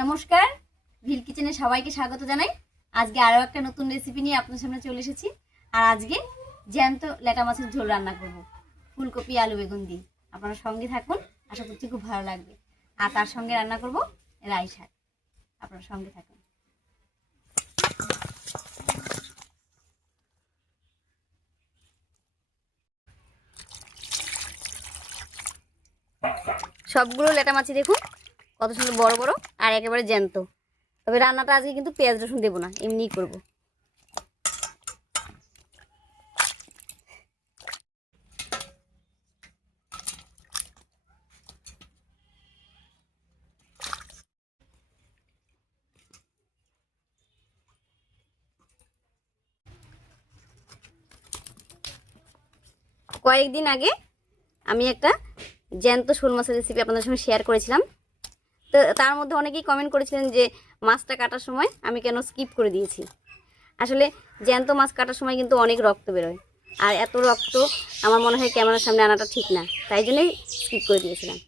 নমস্কার, ভিল কিচেনে সবাইকে স্বাগত জানাই। আজকে আরো একটা নতুন রেসিপি নিয়ে আপনাদের সামনে চলে এসেছি। আর আজকে জ্যান্ত ল্যাটা মাছের ঝোল রান্না করব ফুলকপি আলু বেগুন দিয়ে। আপনারা সঙ্গে থাকুন, আশা করছি খুব ভালো লাগবে। আর তার সঙ্গে রান্না করব রাই শাক। আপনারা সঙ্গে থাকুন। সবগুলো ল্যাটা মাছই দেখুন কত সুন্দর বড় বড় আর একেবারে জ্যান্ত। তবে রান্নাটা আজকে কিন্তু পেঁয়াজ রসুন দেবো না, এমনিই করব। কয়েকদিন আগে আমি একটা জ্যান্ত শোল মাছের রেসিপি আপনাদের সঙ্গে শেয়ার করেছিলাম। তো তার মধ্যে অনেকেই কমেন্ট করেছিলেন যে মাছটা কাটার সময় আমি কেন স্কিপ করে দিয়েছি। আসলে জ্যান্ত মাছ কাটার সময় কিন্তু অনেক রক্ত বেরোয়, আর এত রক্ত আমার মনে হয় ক্যামেরার সামনে আনাটা ঠিক না, তাই জন্যই স্কিপ করে দিয়েছিলাম।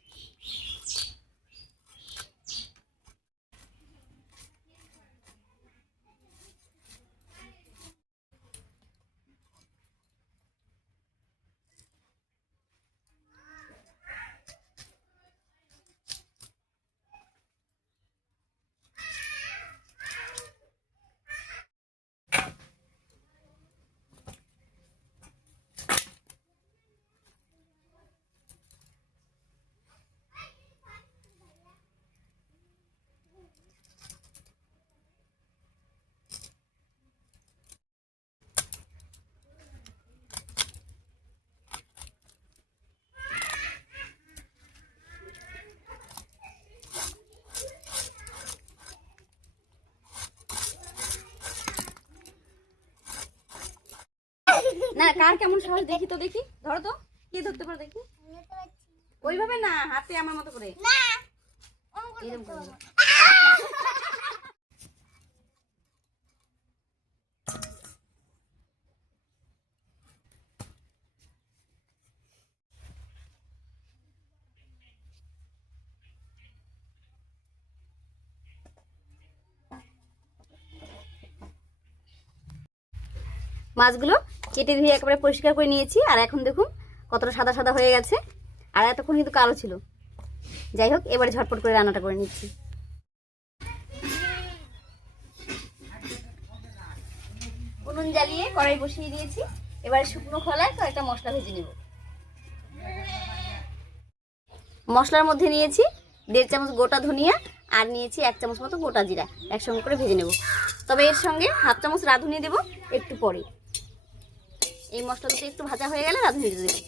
না, কার কেমন সহজ দেখি তো, দেখি ধরো তো, কে ধরতে পারো দেখি। ওইভাবে না, হাতে আমার মতো করে এরকম করে। মাছগুলো কেটে ধুয়ে একেবারে পরিষ্কার করে নিয়েছি, আর এখন দেখুন কতটা সাদা সাদা হয়ে গেছে, আর এতক্ষণ কিন্তু কালো ছিল। যাই হোক, এবারে ঝটপট করে রান্নাটা করে নিচ্ছি। উনুন জ্বালিয়ে কড়াই বসিয়ে দিয়েছি। এবারে শুকনো খোলায় কয়েকটা মশলা ভেজে নেব। মশলার মধ্যে নিয়েছি 1.5 চামচ গোটা ধনিয়া, আর নিয়েছি 1 চামচ মতো গোটা জিরা, একসঙ্গে করে ভেজে নেব। তবে এর সঙ্গে 1/2 চামচ রাঁধুনি দেবো একটু পরে। এই মশলা দুটো একটু ভাজা হয়ে গেলে রাঁধুনি দিয়ে দেবো।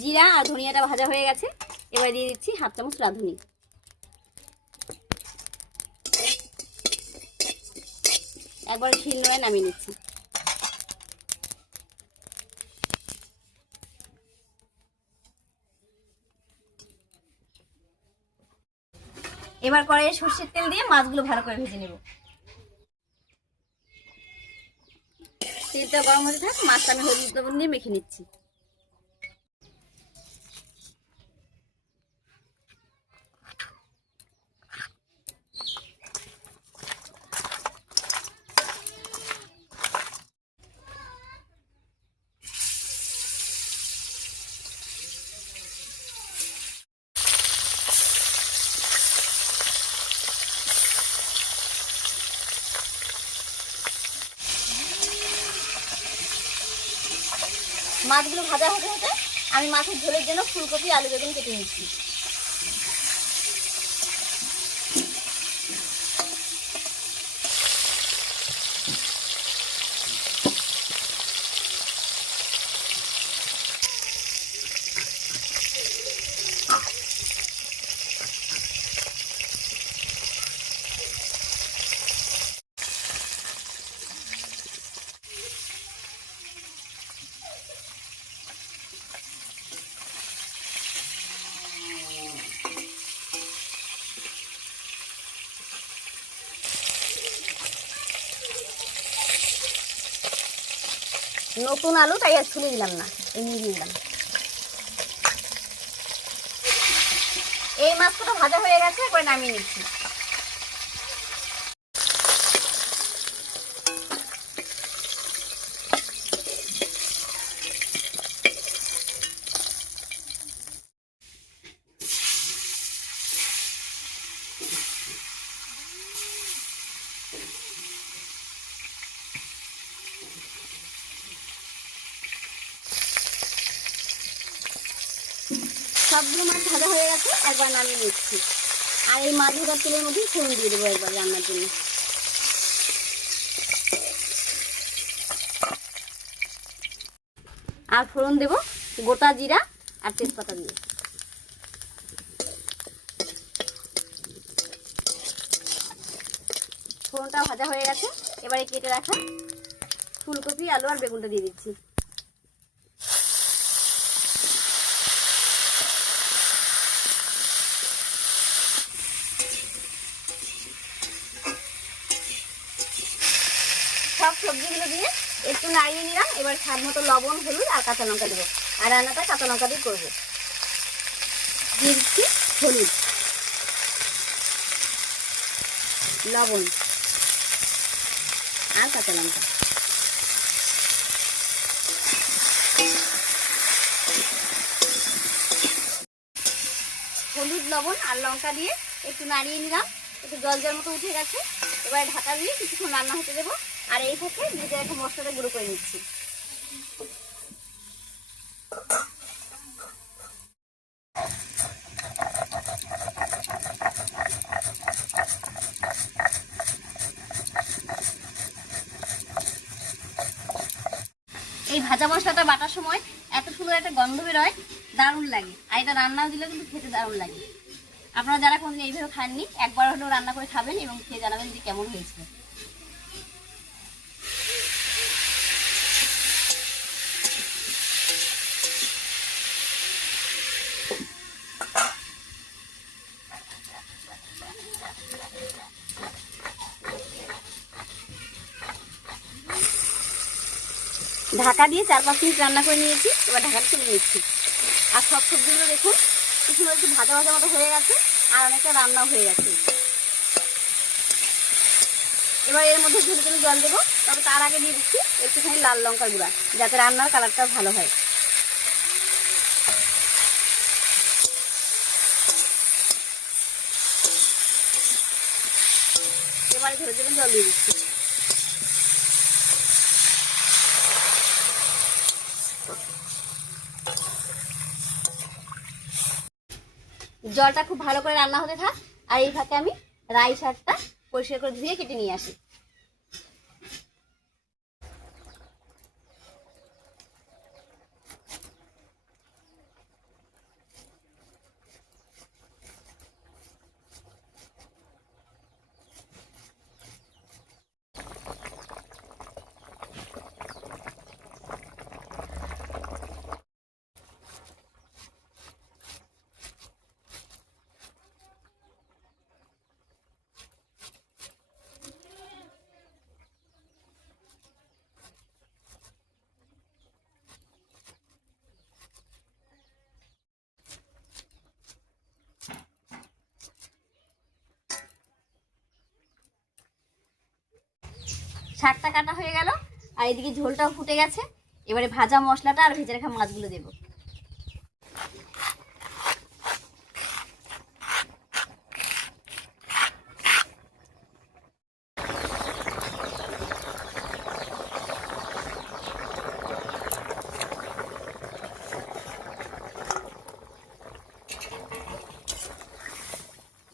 জিরা আর ধনিয়াটা ভাজা হয়ে গেছে, এবার দিয়ে দিচ্ছি 1/2 চামচ রাঁধুনি। একবার শিল নোড়ায় নামিয়ে নিচ্ছি। এবার কড়াইয়ে সর্ষের তেল দিয়ে মাছগুলো ভালো করে ভেজে নেব। তেলটা গরম হতে থাক, মাছটা আমি হলুদ লবণ দিয়ে মেখে নিচ্ছি। মাছগুলো ভাজা হতে হতে আমি মাছের ঝোলের জন্য ফুলকপি আলু বেগুন কেটে নিচ্ছি। নতুন আলু, তাই আর ছুলে দিলাম না, এমনি দিয়ে দিলাম। এই মাছটা ভাজা হয়ে গেছে, এবার নামিয়ে নিচ্ছি। সবগুলো মাছ ভাজা হয়ে গেছে, একবার নামিয়ে নিচ্ছি। আর এই মাছ ভাজার তেলের মধ্যেই ফোড়ন দিয়ে দেবো একবার রান্নার জন্য। আর ফোড়ন দেবো গোটা জিরা আর তেজপাতা দিয়ে। ফোড়নটা ভাজা হয়ে গেছে, এবারে কেটে রাখা ফুলকপি, আলু আর বেগুনটা দিয়ে দিচ্ছি। সব সবজিগুলো দিয়ে একটু নাড়িয়ে নিলাম। এবার স্বাদ মতো লবণ, হলুদ আর কাঁচা লঙ্কা দেবো। আর রান্নাটা কাঁচা লঙ্কা দিয়ে করবো। দিয়ে দিচ্ছি হলুদ, লবণ আর কাঁচা লঙ্কা। হলুদ, লবণ আর লঙ্কা দিয়ে একটু নাড়িয়ে নিলাম। একটু জল জল মতো উঠে গেছে, এবার ঢাকা দিয়ে কিছুক্ষণ রান্না হতে দেবো। আর এই থেকে ভেজে রাখা মশলাটা গুঁড়ো করে নিচ্ছি। এই ভাজা মশলাটা বাটার সময় এত সুন্দর একটা গন্ধ বেরোয়, দারুণ লাগে। আর এটা রান্নাও দিলে কিন্তু খেতে দারুণ লাগে। আপনারা যারা কোনোদিন এইভাবে খাননি, একবার হলেও রান্না করে খাবেন এবং খেয়ে জানাবেন যে কেমন হয়েছে। ঢাকা দিয়ে 4-5 মিনিট রান্না করে নিয়েছি, এবার ঢাকাটা তুলে নিচ্ছি। আর সব সবজিগুলো দেখুন একটু ভাজা ভাজা মতো হয়ে গেছে, আর অনেকটা রান্নাও হয়ে গেছে। এবার এর মধ্যে ঝুলে ঝুলে জল দেবো, তবে তার আগে দিয়ে দিচ্ছি একটুখানি লাল লঙ্কার গুঁড়া, যাতে রান্নার কালারটা ভালো হয়। এবারে ঝুলে ঝুলে জল দিয়ে দিচ্ছি। জলটা খুব ভালো করে রান্না হতে থাক, আর এই ফাঁকে আমি রাই শাকটা পরিষ্কার করে ধুয়ে কেটে নিয়ে আসি। শাকটা কাটা হয়ে গেল, আর এদিকে ঝোলটাও ফুটে গেছে। এবারে ভাজা মশলাটা আর ভেজে রাখা মাছগুলো দেবো।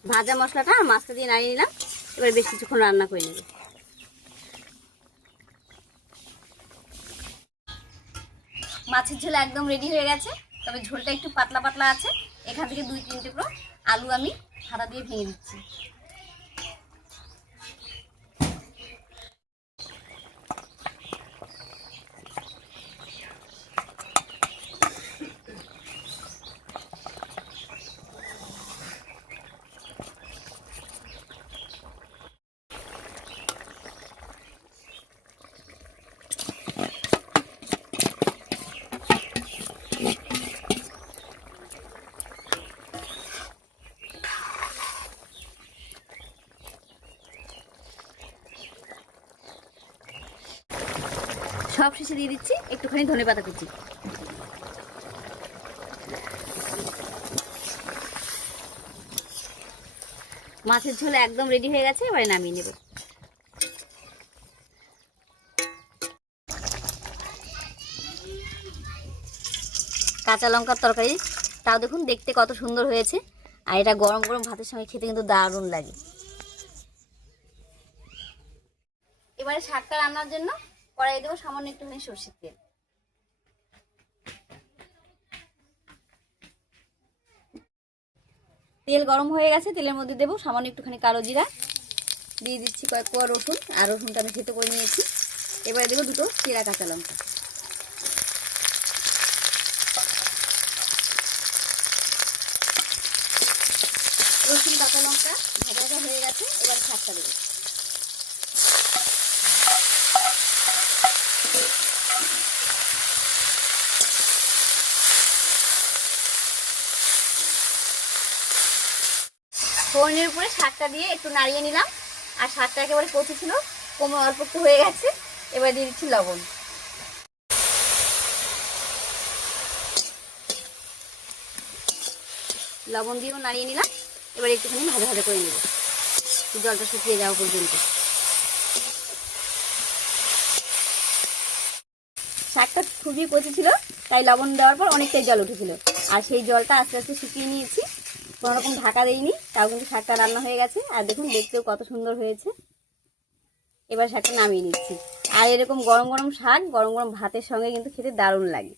ভাজা মশলাটা আর মাছটা দিয়ে নাড়িয়ে নিলাম। এবার বেশ কিছুক্ষণ রান্না করে নেব। মাছের ঝোল একদম রেডি হয়ে গেছে, তবে ঝোলটা একটু পাতলা পাতলা আছে। এখান থেকে 2-3 টুকরো আলু আমি হাতা দিয়ে ভেঙে দিচ্ছি। সব শেষে দিয়ে দিচ্ছি একটুখানি ধনেপাতা কুচি। মাছের ঝোল একদম রেডি হয়ে গেছে, এবারে নামিয়ে নেব। কাঁচা লঙ্কার তরকারি, তাও দেখুন দেখতে কত সুন্দর হয়েছে। আর এটা গরম গরম ভাতের সঙ্গে খেতে কিন্তু দারুণ লাগে। এবারে শাকটা রান্নার জন্য কড়াইয়ে দেবো সামান্য একটুখানি সরষের তেল। তেল গরম হয়ে গেছে, তেলের মধ্যে দেবো সামান্য একটুখানি কালো জিরা, দিয়ে দিচ্ছি কয়েক কোয়া রসুন, আর রসুনটা আমি থেতো করে নিয়েছি। এবারে দেবো দুটো চেরা কাঁচা লঙ্কা। রসুন কাঁচা লঙ্কা ভাজা ভাজা হয়ে গেছে, এবারে শাকটা দেবো। ফোড়নের উপরে শাকটা দিয়ে একটু নাড়িয়ে নিলাম। আর শাকটা একেবারে কচি ছিল, কমে অল্প একটু হয়ে গেছে। এবার দিয়ে দিচ্ছি লবণ। লবণ দিয়েও নাড়িয়ে নিলাম। এবার একটুখানি ভাজা ভাজা করে নেব, জলটা শুকিয়ে যাওয়া পর্যন্ত। শাকটা খুবই কচি ছিল, তাই লবণ দেওয়ার পর অনেকটাই জল উঠেছিল। আর সেই জলটা আস্তে আস্তে শুকিয়ে নিয়েছি, কোনো রকম ঢাকা দেইনি, তাও কিন্তু শাকটা রান্না হয়ে গেছে। আর দেখুন দেখতেও কত সুন্দর হয়েছে। এবার শাকটা নামিয়ে নিচ্ছি। আর এরকম গরম গরম শাক গরম গরম ভাতের সঙ্গে কিন্তু খেতে দারুণ লাগে।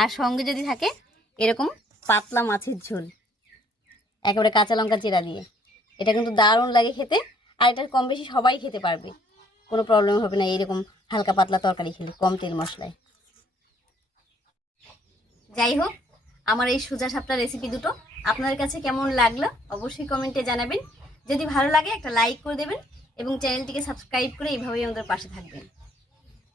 আর সঙ্গে যদি থাকে এরকম পাতলা মাছের ঝোল, একেবারে কাঁচা লঙ্কা চেরা দিয়ে, এটা কিন্তু দারুণ লাগে খেতে। আর এটা কম বেশি সবাই খেতে পারবে, কোনো প্রবলেম হবে না এইরকম হালকা পাতলা তরকারি খেলে, কম তেল মশলায়। যাই হোক, আমার এই সোজা সাপটা রেসিপি দুটো আপনাদের কাছে কেমন লাগলো অবশ্যই কমেন্টে জানাবেন। যদি ভালো লাগে একটা লাইক করে দেবেন এবং চ্যানেলটিকে সাবস্ক্রাইব করে এইভাবেই আমাদের পাশে থাকবেন।